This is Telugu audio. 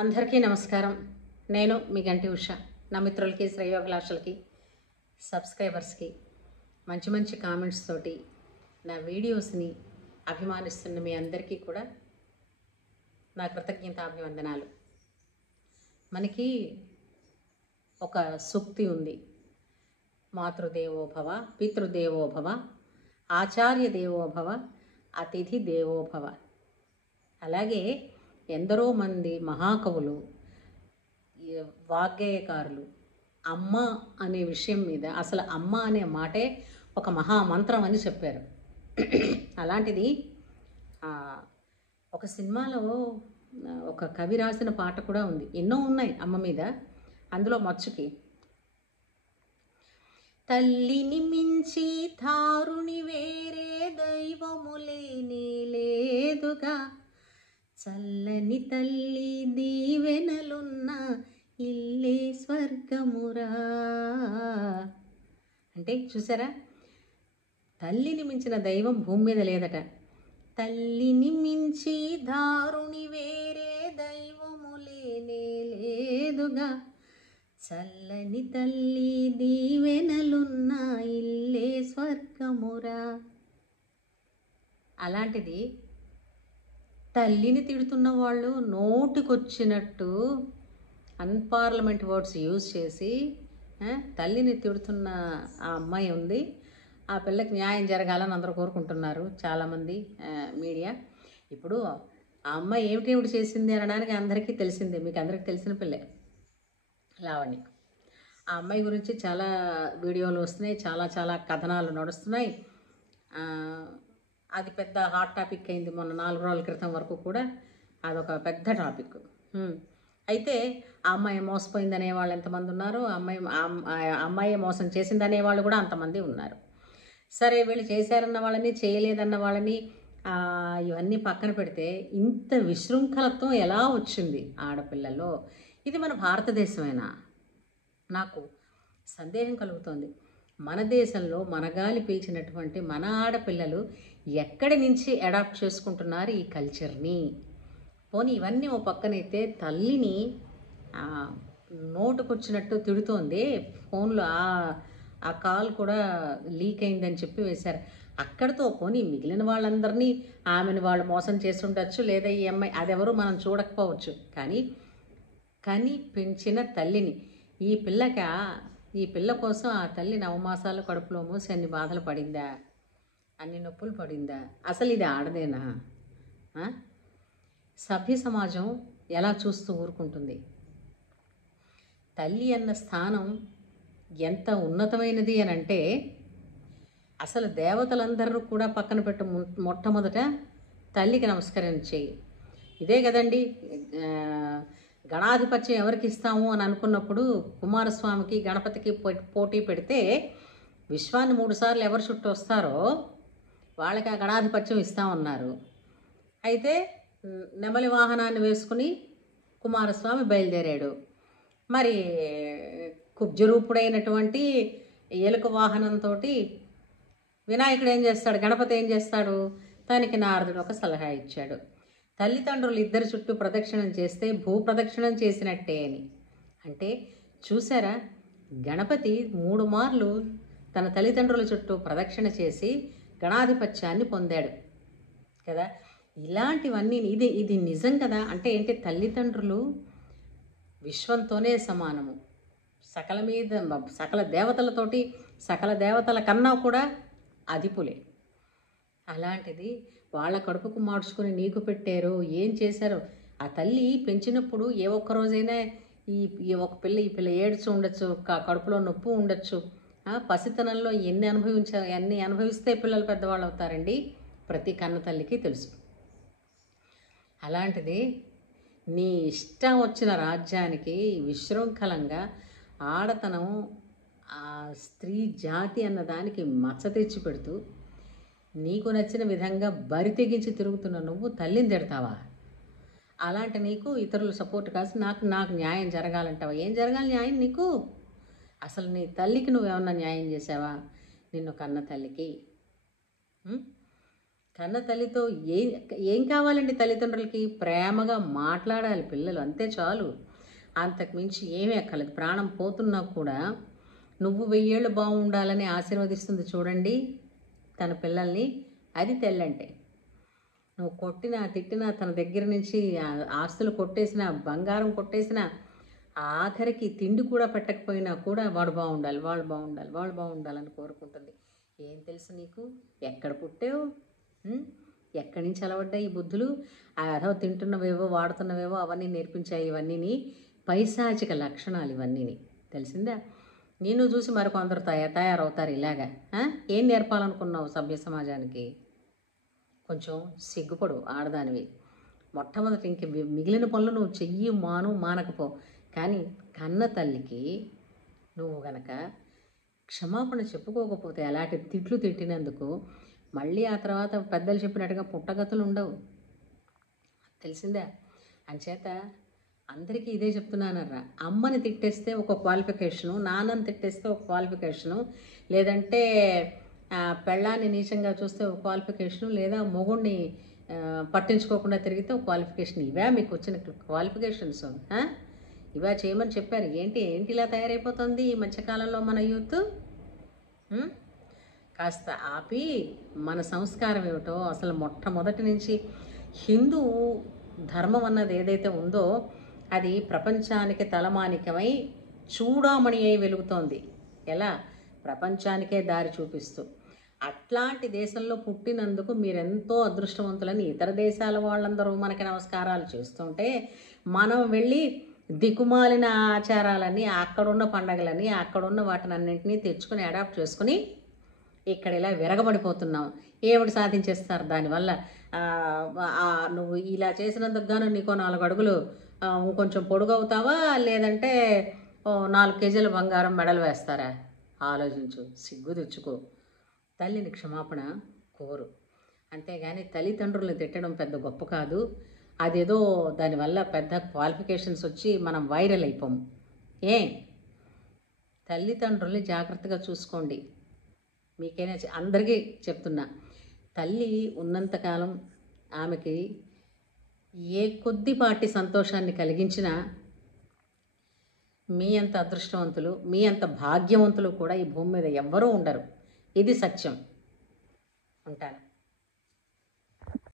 అందరికీ నమస్కారం. నేను మీ గంటి ఉష. నా మిత్రులకి, శ్రేయోభిలాషులకి, సబ్స్క్రైబర్స్కి మంచి మంచి కామెంట్స్ తోటి నా వీడియోస్ని అభిమానిస్తున్న మీ అందరికీ కూడా నా కృతజ్ఞతాభివందనాలు. మనకి ఒక సూక్తి ఉంది. మాతృదేవోభవ, పితృదేవోభవ, ఆచార్య దేవోభవ, అతిథి దేవోభవ. అలాగే ఎందరో మంది మహాకవులు, వాగ్గేయకారులు అమ్మ అనే విషయం మీద, అసలు అమ్మ అనే మాటే ఒక మహామంత్రం అని చెప్పారు. అలాంటిది ఒక సినిమాలో ఒక కవి రాసిన పాట కూడా ఉంది. ఎన్నో ఉన్నాయి అమ్మ మీద. అందులో మచ్చుకి తల్లిని మించి తారుని వేరే దైవము లేనే లేదుగా, చల్లని తల్లి దీవెనలున్న ఇల్లే స్వర్గమురా. అంటే చూసారా, తల్లిని మించిన దైవం భూమి మీద లేదట. తల్లిని మించి దారుని వేరే దైవము లేనే లేదుగా, చల్లని తల్లి దీవెనలున్న ఇల్లే స్వర్గమురా. అలాంటిది తల్లిని తిడుతున్న వాళ్ళు నోటికొచ్చినట్టు అన్పార్లమెంట్ వర్డ్స్ యూజ్ చేసి తల్లిని తిడుతున్న ఆ అమ్మాయి ఉంది. ఆ పిల్లకి న్యాయం జరగాలని అందరూ కోరుకుంటున్నారు చాలామంది మీడియా. ఇప్పుడు ఆ అమ్మాయి ఏమిటి చేసింది అనడానికి అందరికీ తెలిసిందే. మీకు అందరికీ తెలిసిన పిల్లే లావణ్య. ఆ అమ్మాయి గురించి చాలా వీడియోలు వస్తున్నాయి, చాలా కథనాలు నడుస్తున్నాయి. అది పెద్ద హాట్ టాపిక్ అయింది మొన్న 4 రోజుల క్రితం వరకు కూడా. అదొక పెద్ద టాపిక్. అయితే ఆ అమ్మాయి మోసపోయిందనే వాళ్ళు ఎంతమంది ఉన్నారు, అమ్మాయి మోసం చేసిందనే వాళ్ళు కూడా అంతమంది ఉన్నారు. సరే, వీళ్ళు చేశారన్న వాళ్ళని, చేయలేదన్న వాళ్ళని ఇవన్నీ పక్కన పెడితే ఇంత విశృంఖలత్వం ఎలా వచ్చింది ఆడపిల్లలో? ఇది మన భారతదేశమేనా? నాకు సందేహం కలుగుతోంది. మన దేశంలో మన గాలి పీల్చినటువంటి మన ఆడపిల్లలు ఎక్కడి నుంచి అడాప్ట్ చేసుకుంటున్నారు ఈ కల్చర్ని? పోనీ ఇవన్నీ ఓ పక్కనైతే తల్లిని నోటుకొచ్చినట్టు తిడుతోంది. ఫోన్లో ఆ కాల్ కూడా లీక్ అయిందని చెప్పి వేశారు. అక్కడితో పోనీ మిగిలిన వాళ్ళందరినీ ఆమెను వాళ్ళు మోసం చేసి ఉండొచ్చు, లేదా ఈ అమ్మాయి అదెవరూ మనం చూడకపోవచ్చు. కానీ పెంచిన తల్లిని, ఈ పిల్ల కోసం ఆ తల్లి 9 మాసాలు కడుపులో మోసి అన్ని బాధలు పడిందా, అన్ని నొప్పులు పడిందా? అసలు ఇది ఆడదేనా? సభ్య సమాజం ఎలా చూస్తూ ఊరుకుంటుంది? తల్లి అన్న స్థానం ఎంత ఉన్నతమైనది అని అంటే, అసలు దేవతలందరూ కూడా పక్కన పెట్టు, మొట్టమొదట తల్లికి నమస్కరించేయి. ఇదే కదండి గణాధిపత్యం ఎవరికి ఇస్తాము అని అనుకున్నప్పుడు కుమారస్వామికి, గణపతికి పోటీ పెడితే విశ్వాన్ని 3 సార్లు ఎవరు చుట్టూ వస్తారో వాళ్ళకి ఆ గణాధిపత్యం ఇస్తామన్నారు. అయితే నెమలి వాహనాన్ని వేసుకుని కుమారస్వామి బయలుదేరాడు. మరి కుబ్జరూపుడైనటువంటి ఎలుక వాహనంతో వినాయకుడు ఏం చేస్తాడు, గణపతి ఏం చేస్తాడు? తనకి నారదుడు ఒక సలహా ఇచ్చాడు. తల్లిదండ్రులు ఇద్దరు చుట్టూ ప్రదక్షిణం చేస్తే భూప్రదక్షిణం చేసినట్టే అని. అంటే చూసారా, గణపతి 3 మార్లు తన తల్లిదండ్రుల చుట్టూ ప్రదక్షిణ చేసి గణాధిపత్యాన్ని పొందాడు కదా. ఇలాంటివన్నీ ఇది నిజం కదా. అంటే ఏంటి, తల్లిదండ్రులు విశ్వంతోనే సమానము. సకల దేవతలతోటి, సకల దేవతల కన్నా కూడా అధిపులే. అలాంటిది వాళ్ళ కడుపుకు మార్చుకుని నీకు పెట్టారు, ఏం చేశారు? ఆ తల్లి పెంచినప్పుడు ఏ ఒక్క రోజైనా ఈ పిల్ల ఏడ్చి ఉండొచ్చు, కడుపులో నొప్పి ఉండొచ్చు. పసితనంలో ఎన్ని అనుభవిస్తే పిల్లలు పెద్దవాళ్ళు అవుతారండి, ప్రతి కన్న తల్లికి తెలుసు. అలాంటిది నీ ఇష్టం వచ్చిన రాజ్యానికి విశృంఖలంగా ఆడతనం, ఆ స్త్రీ జాతి అన్నదానికి మచ్చ తెచ్చి పెడుతూ నీకు నచ్చిన విధంగా బరి తెగించి తిరుగుతున్న నువ్వు తల్లిని తిడతావా? అలాంటి నీకు ఇతరులు సపోర్ట్ కాసి నాకు న్యాయం జరగాలంటావా? ఏం జరగాలి న్యాయం నీకు? అసలు నీ తల్లికి నువ్వేమన్నా న్యాయం చేసావా? నిన్ను కన్న తల్లికి కన్న తల్లితో ఏం ఏం కావాలండి తల్లిదండ్రులకి? ప్రేమగా మాట్లాడాలి పిల్లలు, అంతే చాలు. అంతకుమించి ఏమీ అక్కర్లేదు. ప్రాణం పోతున్నా కూడా నువ్వు 1000 ఏళ్ళు బాగుండాలని ఆశీర్వదిస్తుంది చూడండి తన పిల్లల్ని, అది తల్లంటే. నువ్వు కొట్టినా తిట్టినా తన దగ్గర నుంచి ఆస్తులు కొట్టేసినా, బంగారం కొట్టేసినా, ఆఖరికి తిండి కూడా పెట్టకపోయినా కూడా వాడు బాగుండాలి, వాళ్ళు బాగుండాలి, వాళ్ళు బాగుండాలని కోరుకుంటుంది. ఏం తెలుసు నీకు? ఎక్కడ పుట్టావు? ఎక్కడి నుంచి అలవడ్డాయి ఈ బుద్ధులు? అదో తింటున్నవేవో వాడుతున్నవేవో అవన్నీ నేర్పించాయి. ఇవన్నీని పైశాచిక లక్షణాలు, ఇవన్నీని తెలిసిందా? నేను చూసి మరికొందరు తయారవుతారు ఇలాగా. ఏం నేర్పాలనుకున్నావు సభ్య సమాజానికి? కొంచెం సిగ్గుపడు ఆడదానివి. మొట్టమొదటి ఇంక మిగిలిన పనులు నువ్వు చెయ్యి మానకపో. కానీ కన్న తల్లికి నువ్వు గనక క్షమాపణ చెప్పుకోకపోతే అలాంటి తిట్లు తిట్టినందుకు మళ్ళీ ఆ తర్వాత పెద్దలు చెప్పినట్టుగా పుట్టగతులు ఉండవు, తెలిసిందా? అంచేత అందరికీ ఇదే చెప్తున్నానర్రా. అమ్మని తిట్టేస్తే ఒక క్వాలిఫికేషను, నాన్నని తిట్టేస్తే ఒక క్వాలిఫికేషను, లేదంటే పెళ్ళాన్ని నీచంగా చూస్తే ఒక క్వాలిఫికేషను, లేదా మొగుడిని పట్టించుకోకుండా తిరిగితే ఒక క్వాలిఫికేషన్. ఇవే మీకు వచ్చిన క్వాలిఫికేషన్స్? ఇవే చేయమని చెప్పారు. ఏంటి ఇలా తయారైపోతుంది ఈ మధ్యకాలంలో మన యూత్? కాస్త ఆపి మన సంస్కారం ఏమిటో అసలు మొట్టమొదటి నుంచి హిందూ ధర్మం అన్నది ఏదైతే ఉందో అది ప్రపంచానికి తలమానికమై చూడామణి అయి వెలుగుతోంది. ఎలా? ప్రపంచానికే దారి చూపిస్తూ. అట్లాంటి దేశంలో పుట్టినందుకు మీరెంతో అదృష్టవంతులని ఇతర దేశాల వాళ్ళందరూ మనకి నమస్కారాలు చేస్తుంటే మనం వెళ్ళి దిక్కుమాలిన ఆచారాలని, అక్కడున్న పండగలని, అక్కడున్న వాటిని అన్నింటినీ తెచ్చుకొని అడాప్ట్ చేసుకుని ఇక్కడ ఇలా విరగబడిపోతున్నాం. ఏమిటి సాధించేస్తారు దానివల్ల? నువ్వు ఇలా చేసినందుకు గాను నీకో 4 అడుగులు ఇంకొంచెం పొడుగవుతావా, లేదంటే 4 కేజీల బంగారం మెడలు వేస్తారా? ఆలోచించు, సిగ్గు తెచ్చుకో. తల్లిని క్షమాపణ కోరు. అంతేగాని తల్లిదండ్రులను తిట్టడం పెద్ద గొప్ప కాదు. అదేదో దానివల్ల పెద్ద క్వాలిఫికేషన్స్ వచ్చి మనం వైరల్ అయిపోము. తల్లిదండ్రుల్ని జాగ్రత్తగా చూసుకోండి. మీకైనా అందరికీ చెప్తున్నా, తల్లి ఉన్నంతకాలం ఆమెకి ఏ కొద్దిపాటి సంతోషాన్ని కలిగించినా మీ అంత అదృష్టవంతులు, మీ అంత భాగ్యవంతులు కూడా ఈ భూమి మీద ఎవ్వరూ ఉండరు. ఇది సత్యం. ఉంటాను.